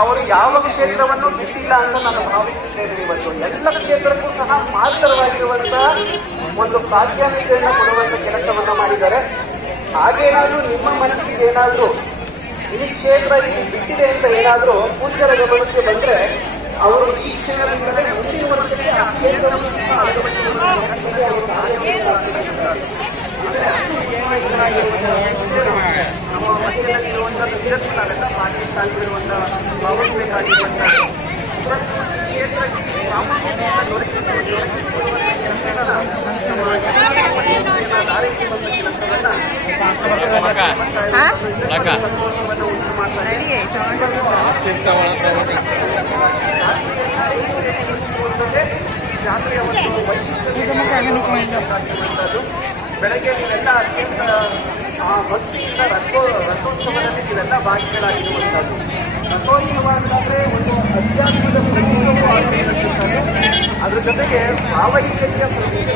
ಅವರು ಯಾವ ಕ್ಷೇತ್ರವನ್ನು ಬಿಟ್ಟಿಲ್ಲ ಅಂತ ನಾನು ಭಾವಿಸುತ್ತೇನೆ. ಇವತ್ತು ಎಲ್ಲ ಕ್ಷೇತ್ರಕ್ಕೂ ಸಹ ಮಾತ್ರವಾಗಿರುವಂತಹ ಒಂದು ಪ್ರಾಧಾನ್ಯತೆಯನ್ನು ಕೊಡುವಂತ ಕೆಲಸವನ್ನ ಮಾಡಿದ್ದಾರೆ. ಹಾಗೇನಾದ್ರೂ ನಿಮ್ಮ ಮನಸ್ಸಿಗೆ ಏನಾದ್ರೂ ಈ ಕ್ಷೇತ್ರ ಇಲ್ಲಿ ಬಿಟ್ಟಿದೆ ಅಂತ ಏನಾದ್ರೂ ಪೂಜ್ಯರ ಗಮನಕ್ಕೆ ಬಂದ್ರೆ ಅವರು ಈ ಕ್ಷೇತ್ರದಿಂದಲೇ ಮುಂದಿನ ವರ್ಷಕ್ಕೆ ಆ ಕ್ಷೇತ್ರವನ್ನು ನಮ್ಮ ಮಧ್ಯದಲ್ಲಿರುವಂತಹ ವಿರಸ್ತಾರೆಲ್ಲ ಪಾಕಿಸ್ತಾನದಲ್ಲಿರುವಂತಹ ಭಾವಬೇಕಾಗಿರುವಂತಹ ಕ್ಷೇತ್ರಕ್ಕೆ ಪ್ರಾಮುಖ್ಯತೆಯನ್ನು ಜಾತ್ರೆಯ ಒಂದು ಬೆಳಗ್ಗೆ ನೀವೆಲ್ಲ ಅತ್ಯಂತ ಭಕ್ತಿಯಿಂದ ರಥೋತ್ಸವದಲ್ಲಿ ನೀವೆಲ್ಲ ಭಾಗಿಗಳಾಗಿರುವಂಥದ್ದು. ರಥೋತ್ಸವ ಅಂತಂದ್ರೆ ಒಂದು ಅಧ್ಯಾತ್ಮದ ಪ್ರತೀಕವೂ ಆಗಿರುವಂಥದ್ದು. ಅದ್ರ ಜೊತೆಗೆ ಭಾವೈಕ್ಯತೆಯ ಪ್ರತೀಕ